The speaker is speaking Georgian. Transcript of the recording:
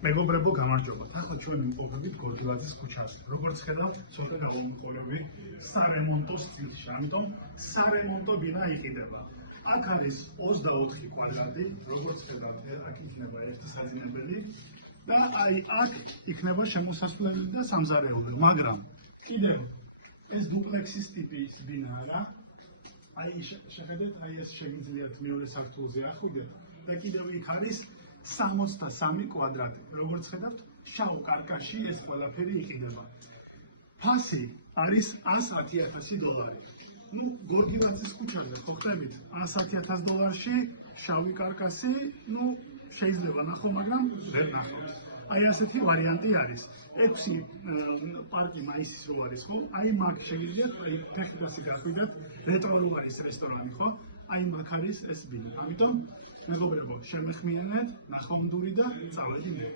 მეგობრებო, გამარჯობათ. ახლა ჩვენ ვიმყოფებით გორგილაძის ქუჩაზე. როგორც ხედავთ, ცოტა გავუმყოლებით სარემონტოს წილში, ამიტომ სარემონტო ბინა იყიდება. აქ არის 24 კვადრატი, როგორც ხედავთ, აქ იქნება ერთი საძინებელი და აი აქ იქნება შემოსასვლელი და სამზარეულო, მაგრამ კიდევ ეს დუპლექსის ტიპის ბინაა რა. აი შეხედეთ, აი ეს შეგიძლიათ მეორე სართულზე ახვიდეთ და კიდევ იქ არის 63 კვადრატი. როგორც ხედავთ, შავ კარკაში ეს ყველაფერი იყიდება. ფასი არის $110,000. გორგილაძის ქუჩაზე ხო ხდებით? $110,000-ში შავი კარკასი, შეიძლება ნახო, მაგრამ ვერ ნახავთ. აი ასეთი ვარიანტი არის. 6 პარკი მაისის რო არის ხო? აი მაგ შეგიძლიათ ფეხბურთი გახვიდათ, რეტროულარის რესტორანი ხო? აი მაგ არის ეს ბინა. ამიტომ მეგობრებო, შემეხმიანეთ, ნახონდური და წავედი მე.